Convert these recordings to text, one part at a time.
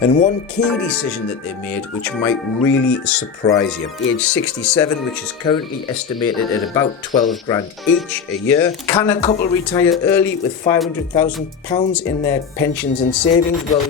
And one key decision that they made, which might really surprise you. Age 67, which is currently estimated at about 12 grand each a year. Can a couple retire early with £500,000 in their pensions and savings? Well,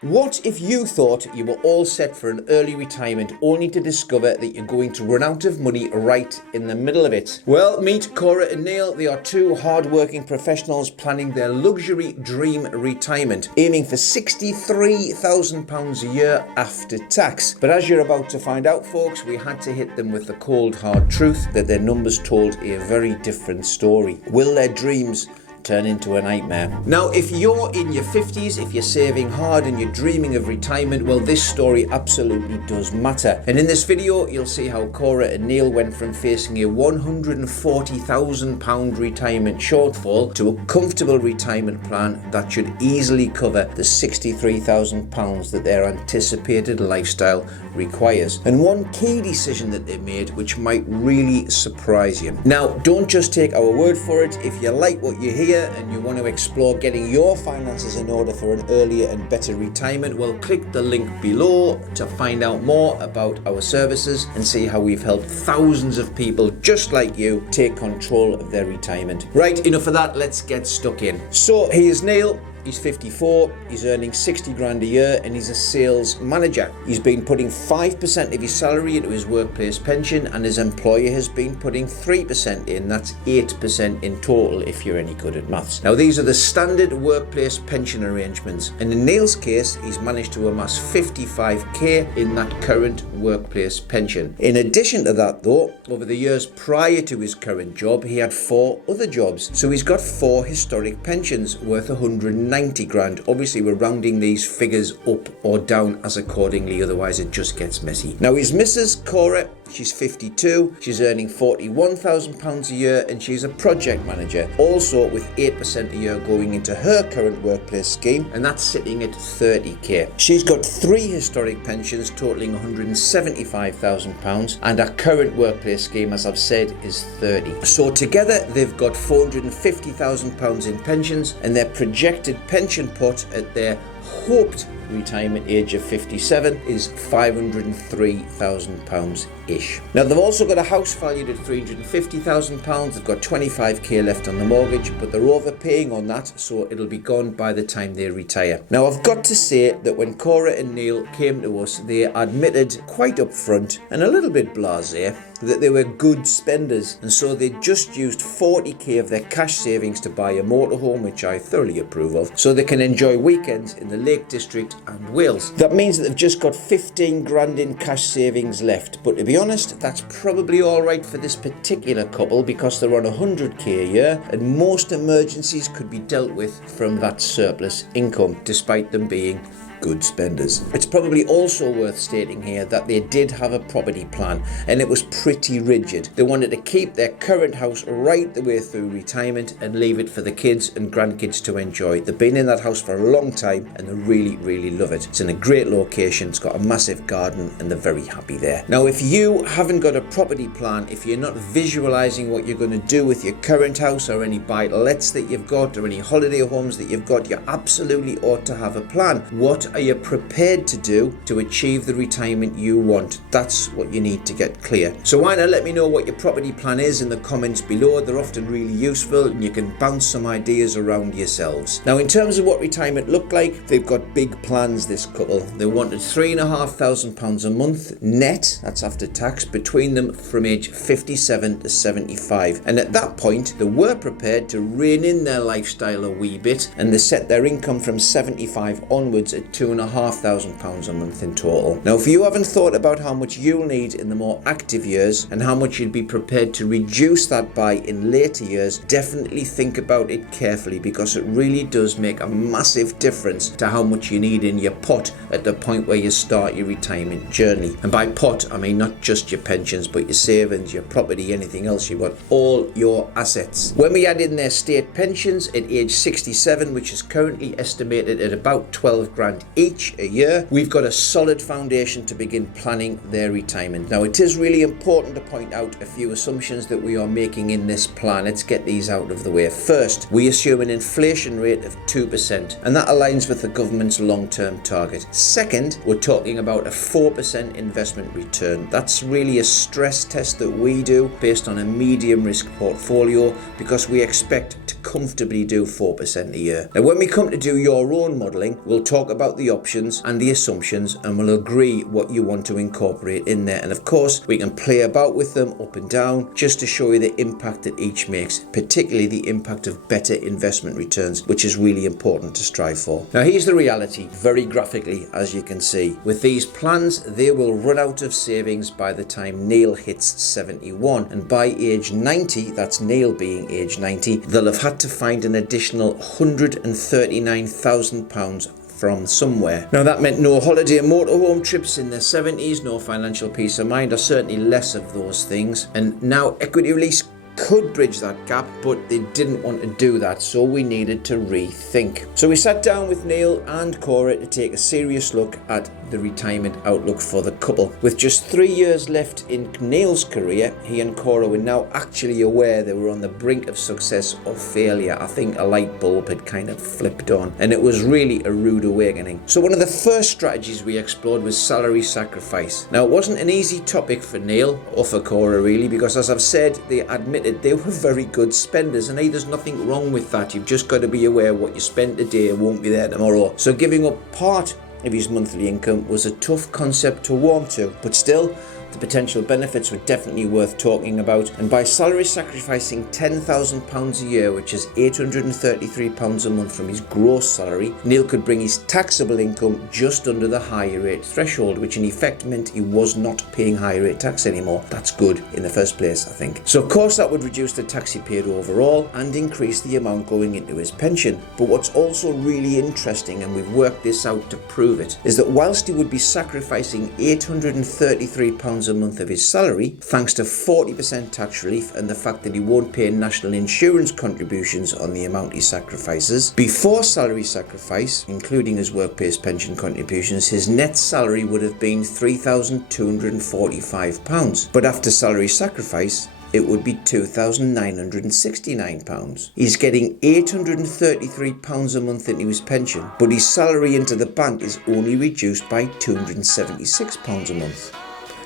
what if you thought you were all set for an early retirement only to discover that you're going to run out of money right in the middle of it? Well, meet Cora and Neil. They are two hard-working professionals planning their luxury dream retirement, aiming for £63,000 a year after tax. But as you're about to find out, folks, we had to hit them with the cold, hard truth that their numbers told a very different story. Will their dreams turn into a nightmare? Now, if you're in your 50s, if you're saving hard and you're dreaming of retirement, well, this story absolutely does matter. And in this video, you'll see how Cora and Neil went from facing a £140,000 retirement shortfall to a comfortable retirement plan that should easily cover the £63,000 that their anticipated lifestyle requires. And one key decision that they made, which might really surprise you. Now, don't just take our word for it. If you like what you hear and you want to explore getting your finances in order for an earlier and better retirement, well, click the link below to find out more about our services and see how we've helped thousands of people just like you take control of their retirement. Right, enough of that, let's get stuck in. So here's Neil. He's 54, he's earning 60 grand a year, and he's a sales manager. He's been putting 5% of his salary into his workplace pension, and his employer has been putting 3% in. That's 8% in total if you're any good at maths. Now, these are the standard workplace pension arrangements, and in Neil's case, he's managed to amass 55k in that current workplace pension. In addition to that, though, over the years prior to his current job, he had 4 other jobs. So he's got 4 historic pensions worth 190 grand. Obviously, we're rounding these figures up or down as accordingly, otherwise it just gets messy. Now, his Mrs. Cora, she's 52, she's earning £41,000 a year, and she's a project manager, also with 8% a year going into her current workplace scheme, and that's sitting at 30k. She's got 3 historic pensions totaling £175,000, and her current workplace scheme, as I've said, is 30. So together, they've got £450,000 in pensions, and their projected pension pot at their hoped retirement age of 57 is £503,000 ish. Now, they've also got a house valued at £350,000. They've got 25k left on the mortgage, but they're overpaying on that, so it'll be gone by the time they retire. Now, I've got to say that when Cora and Neil came to us, they admitted quite upfront and a little bit blasé that they were good spenders, and so they just used 40k of their cash savings to buy a motorhome, which I thoroughly approve of, so they can enjoy weekends in the Lake District and Wales. That means that they've just got 15 grand in cash savings left, but to be honest, that's probably all right for this particular couple because they're on 100k a year, and most emergencies could be dealt with from that surplus income, despite them being good spenders. It's probably also worth stating here that they did have a property plan, and it was pretty rigid. They wanted to keep their current house right the way through retirement and leave it for the kids and grandkids to enjoy. They've been in that house for a long time and they really, really love it. It's in a great location, it's got a massive garden, and they're very happy there. Now, if you haven't got a property plan, if you're not visualizing what you're going to do with your current house or any buy-to-lets that you've got or any holiday homes that you've got, you absolutely ought to have a plan. What are you prepared to do to achieve the retirement you want? That's what you need to get clear. So why not let me know what your property plan is in the comments below. They're often really useful and you can bounce some ideas around yourselves. Now, in terms of what retirement looked like, they've got big plans, this couple. They wanted £3,500 a month net, that's after tax, between them from age 57 to 75. And at that point, they were prepared to rein in their lifestyle a wee bit, and they set their income from 75 onwards at £2,500 a month in total. Now, if you haven't thought about how much you'll need in the more active years and how much you'd be prepared to reduce that by in later years, definitely think about it carefully, because it really does make a massive difference to how much you need in your pot at the point where you start your retirement journey. And by pot, I mean not just your pensions, but your savings, your property, anything else you want, all your assets. When we add in their state pensions at age 67, which is currently estimated at about 12 grand each a year, we've got a solid foundation to begin planning their retirement. Now, it is really important to point out a few assumptions that we are making in this plan. Let's get these out of the way. First, we assume an inflation rate of 2%, and that aligns with the government's long-term target. Second, we're talking about a 4% investment return. That's really a stress test that we do based on a medium risk portfolio because we expect to comfortably do 4% a year. Now, when we come to do your own modelling, we'll talk about the options and the assumptions, and we'll agree what you want to incorporate in there. And of course, we can play about with them up and down just to show you the impact that each makes, particularly the impact of better investment returns, which is really important to strive for. Now, here's the reality, very graphically, as you can see. With these plans, they will run out of savings by the time Neil hits 71. And by age 90, that's Neil being age 90, they'll have had to find an additional £139,000 from somewhere. Now, that meant no holiday and motorhome trips in their 70s, no financial peace of mind, or certainly less of those things. And now equity release could bridge that gap, but they didn't want to do that, so we needed to rethink. So we sat down with Neil and Cora to take a serious look at the retirement outlook for the couple. With just 3 years left in Neil's career, he and Cora were now actually aware they were on the brink of success or failure. I think a light bulb had kind of flipped on, and it was really a rude awakening. So one of the first strategies we explored was salary sacrifice. Now, it wasn't an easy topic for Neil or for Cora really, because as I've said, they admitted they were very good spenders, and hey, there's nothing wrong with that. You've just got to be aware what you spend today won't be there tomorrow. So giving up part of his monthly income was a tough concept to warm to, but still, the potential benefits were definitely worth talking about. And by salary sacrificing £10,000 a year, which is £833 a month from his gross salary, Neil could bring his taxable income just under the higher rate threshold, which in effect meant he was not paying higher rate tax anymore. That's good in the first place, I think. So of course that would reduce the tax he paid overall and increase the amount going into his pension. But what's also really interesting, and we've worked this out to prove it, is that whilst he would be sacrificing £833 a month of his salary, thanks to 40% tax relief and the fact that he won't pay national insurance contributions on the amount he sacrifices, before salary sacrifice, including his workplace pension contributions, his net salary would have been £3,245. But after salary sacrifice, it would be £2,969. He's getting £833 a month into his pension, but his salary into the bank is only reduced by £276 a month.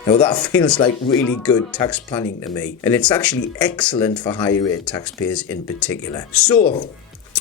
Now that feels like really good tax planning to me, and it's actually excellent for higher rate taxpayers in particular. So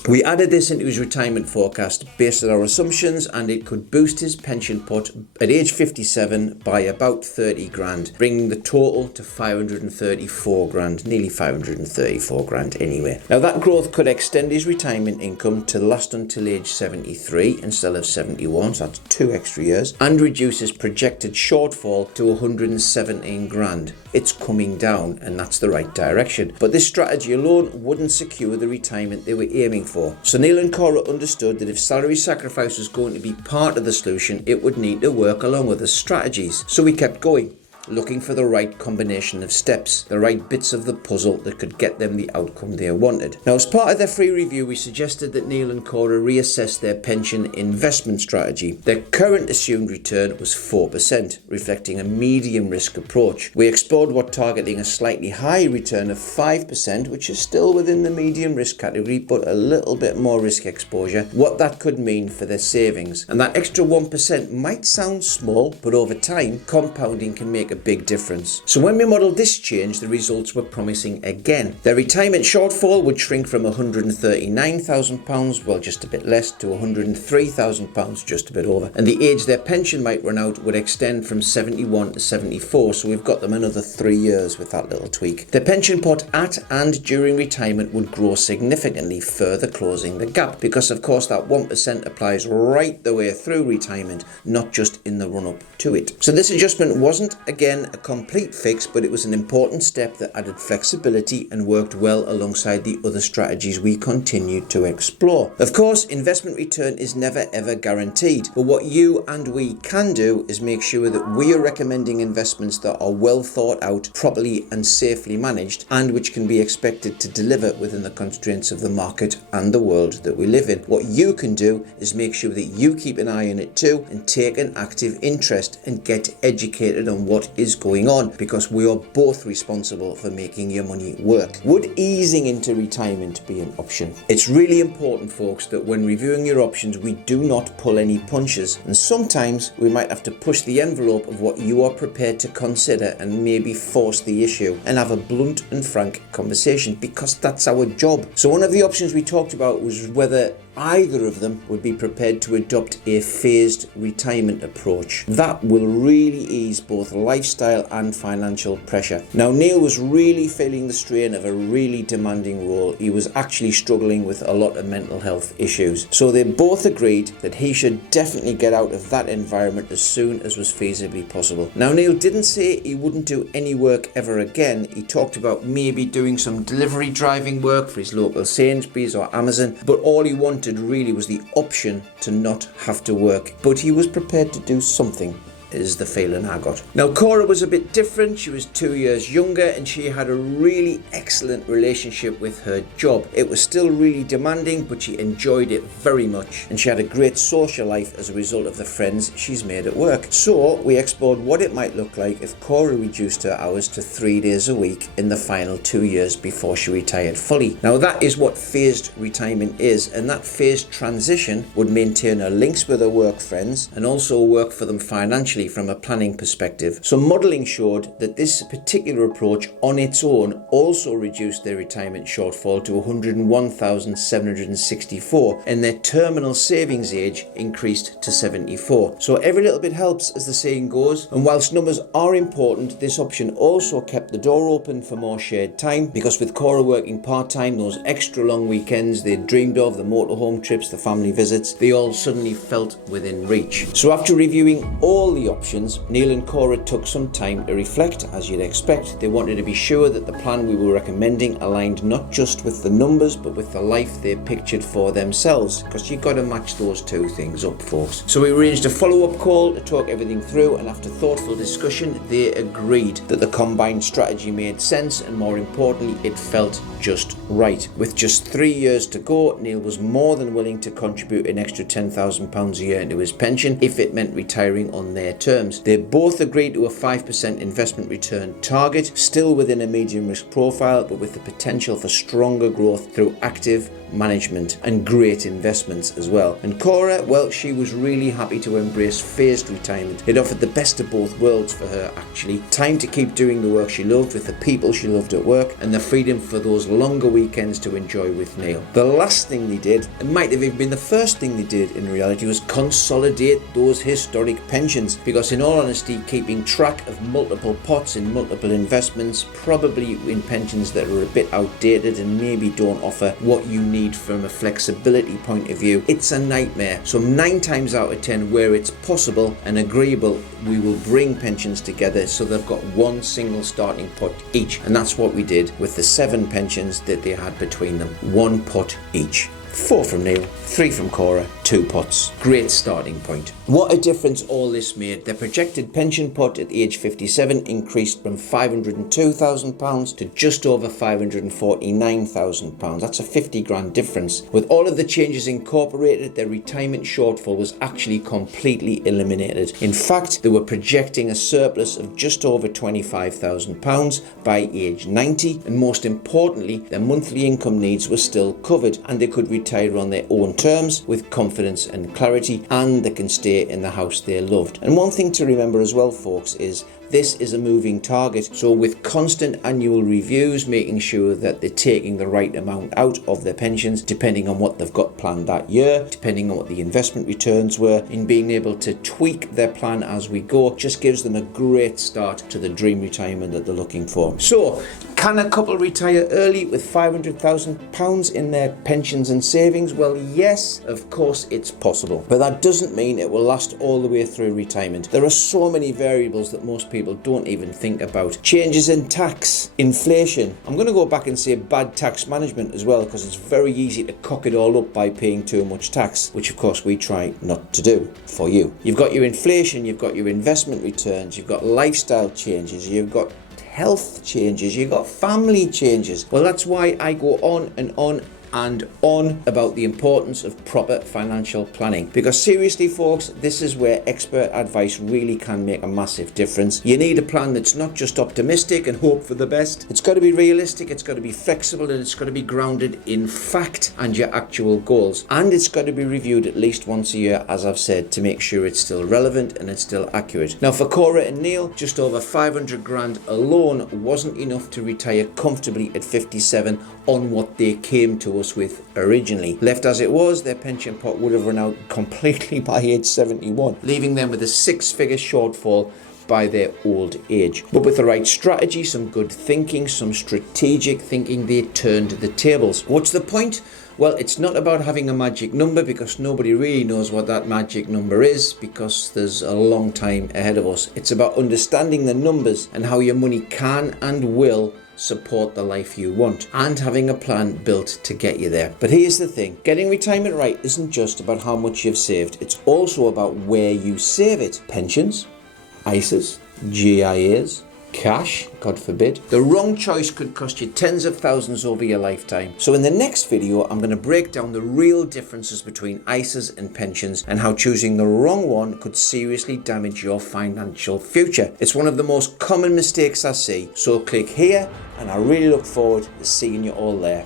we added this into his retirement forecast based on our assumptions, and it could boost his pension pot at age 57 by about 30 grand, bringing the total to 534 grand, nearly 534 grand anyway. Now that growth could extend his retirement income to last until age 73 instead of 71, so that's 2 extra years, and reduce his projected shortfall to 117 grand. It's coming down, and that's the right direction. But this strategy alone wouldn't secure the retirement they were aiming for. So Neil and Cora understood that if salary sacrifice was going to be part of the solution, it would need to work along with the strategies. So we kept going, looking for the right combination of steps, the right bits of the puzzle that could get them the outcome they wanted. Now, as part of their free review, we suggested that Neil and Cora reassess their pension investment strategy. Their current assumed return was 4%, reflecting a medium risk approach. We explored what targeting a slightly higher return of 5%, which is still within the medium risk category, but a little bit more risk exposure, what that could mean for their savings. And that extra 1% might sound small, but over time, compounding can make a big difference. So when we modelled this change, the results were promising again. Their retirement shortfall would shrink from £139,000, well, just a bit less, to £103,000, just a bit over. And the age their pension might run out would extend from 71 to 74, so we've got them another 3 years with that little tweak. Their pension pot at and during retirement would grow significantly, further closing the gap, because of course that 1% applies right the way through retirement, not just in the run-up to it. So this adjustment wasn't, again, again a complete fix, but it was an important step that added flexibility and worked well alongside the other strategies we continued to explore. Of course, investment return is never ever guaranteed, but what you and we can do is make sure that we are recommending investments that are well thought out, properly and safely managed, and which can be expected to deliver within the constraints of the market and the world that we live in. What you can do is make sure that you keep an eye on it too and take an active interest and get educated on what is going on, because we are both responsible for making your money work. Would easing into retirement be an option? It's really important, folks, that when reviewing your options, we do not pull any punches, and sometimes we might have to push the envelope of what you are prepared to consider and maybe force the issue and have a blunt and frank conversation, because that's our job. So one of the options we talked about was whether either of them would be prepared to adopt a phased retirement approach. That will really ease both lifestyle and financial pressure. Now, Neil was really feeling the strain of a really demanding role. He was actually struggling with a lot of mental health issues. So they both agreed that he should definitely get out of that environment as soon as was feasibly possible. Now, Neil didn't say he wouldn't do any work ever again. He talked about maybe doing some delivery driving work for his local Sainsbury's or Amazon, but all he wanted really was the option to not have to work. But he was prepared to do something, is the feeling I got. Now, Cora was a bit different. She was 2 years younger and she had a really excellent relationship with her job. It was still really demanding, but she enjoyed it very much, and she had a great social life as a result of the friends she's made at work. So we explored what it might look like if Cora reduced her hours to 3 days a week in the final 2 years before she retired fully. Now, that is what phased retirement is, and that phased transition would maintain her links with her work friends and also work for them financially from a planning perspective. So modelling showed that this particular approach on its own also reduced their retirement shortfall to 101,764, and their terminal savings age increased to 74. So every little bit helps, as the saying goes, and whilst numbers are important, this option also kept the door open for more shared time, because with Cora working part-time, those extra long weekends they dreamed of, the motorhome trips, the family visits, they all suddenly felt within reach. So after reviewing all the options, Neil and Cora took some time to reflect. As you'd expect, they wanted to be sure that the plan we were recommending aligned not just with the numbers but with the life they pictured for themselves, because you've got to match those two things up, folks. So we arranged a follow-up call to talk everything through, and after thoughtful discussion they agreed that the combined strategy made sense, and more importantly, it felt just right. With just 3 years to go, Neil was more than willing to contribute an extra £10,000 a year into his pension if it meant retiring on their terms. They both agreed to a 5% investment return target, still within a medium risk profile, but with the potential for stronger growth through active management and great investments as well. And Cora, well, she was really happy to embrace phased retirement. It offered the best of both worlds for her, actually. Time to keep doing the work she loved with the people she loved at work, and the freedom for those longer weekends to enjoy with Neil. The last thing they did, it might have even been the first thing they did in reality, was consolidate those historic pensions, because in all honesty, keeping track of multiple pots in multiple investments, probably in pensions that are a bit outdated and maybe don't offer what you need from a flexibility point of view, it's a nightmare. So 9 times out of 10, where it's possible and agreeable, we will bring pensions together so they've got one single starting pot each, and that's what we did with the 7 pensions that they had between them. 1 pot each. 4 from Neil, 3 from Cora, 2 pots. Great starting point. What a difference all this made. Their projected pension pot at the age 57 increased from £502,000 to just over £549,000. That's a 50 grand difference. With all of the changes incorporated, their retirement shortfall was actually completely eliminated. In fact, they were projecting a surplus of just over £25,000 by age 90, and most importantly, their monthly income needs were still covered, and they could retire on their own terms with confidence and clarity, and they can stay in the house they loved. And one thing to remember as well, folks, is this is a moving target, so with constant annual reviews, making sure that they're taking the right amount out of their pensions depending on what they've got planned that year, depending on what the investment returns were, in being able to tweak their plan as we go, just gives them a great start to the dream retirement that they're looking for. So, can a couple retire early with £500,000 in their pensions and savings? Well, yes, of course it's possible, but that doesn't mean it will last all the way through retirement. There are so many variables that most people people don't even think about. Changes in tax, inflation. I'm going to go back and say bad tax management as well, because it's very easy to cock it all up by paying too much tax, which of course we try not to do for you. You've got your inflation, you've got your investment returns, you've got lifestyle changes, you've got health changes, you've got family changes. Well, that's why I go on and on about the importance of proper financial planning, because seriously folks, this is where expert advice really can make a massive difference. You need a plan that's not just optimistic and hope for the best. It's got to be realistic, it's got to be flexible, and it's got to be grounded in fact and your actual goals, and it's got to be reviewed at least once a year, as I've said, to make sure it's still relevant and it's still accurate. Now for Cora and Neil, just over 500 grand alone wasn't enough to retire comfortably at 57 on what they came to us with originally. Left as it was, their pension pot would have run out completely by age 71, leaving them with a six-figure shortfall by their old age. But with the right strategy, some good thinking, some strategic thinking, they turned the tables. What's the point? Well, it's not about having a magic number, because nobody really knows what that magic number is, because there's a long time ahead of us. It's about understanding the numbers and how your money can and will support the life you want, and having a plan built to get you there. But here's the thing, getting retirement right isn't just about how much you've saved, it's also about where you save it. Pensions, ISAs, GIAs, cash, God forbid. The wrong choice could cost you tens of thousands over your lifetime. So in the next video, I'm going to break down the real differences between ISAs and pensions, and how choosing the wrong one could seriously damage your financial future. It's one of the most common mistakes I see. So click here, and I really look forward to seeing you all there.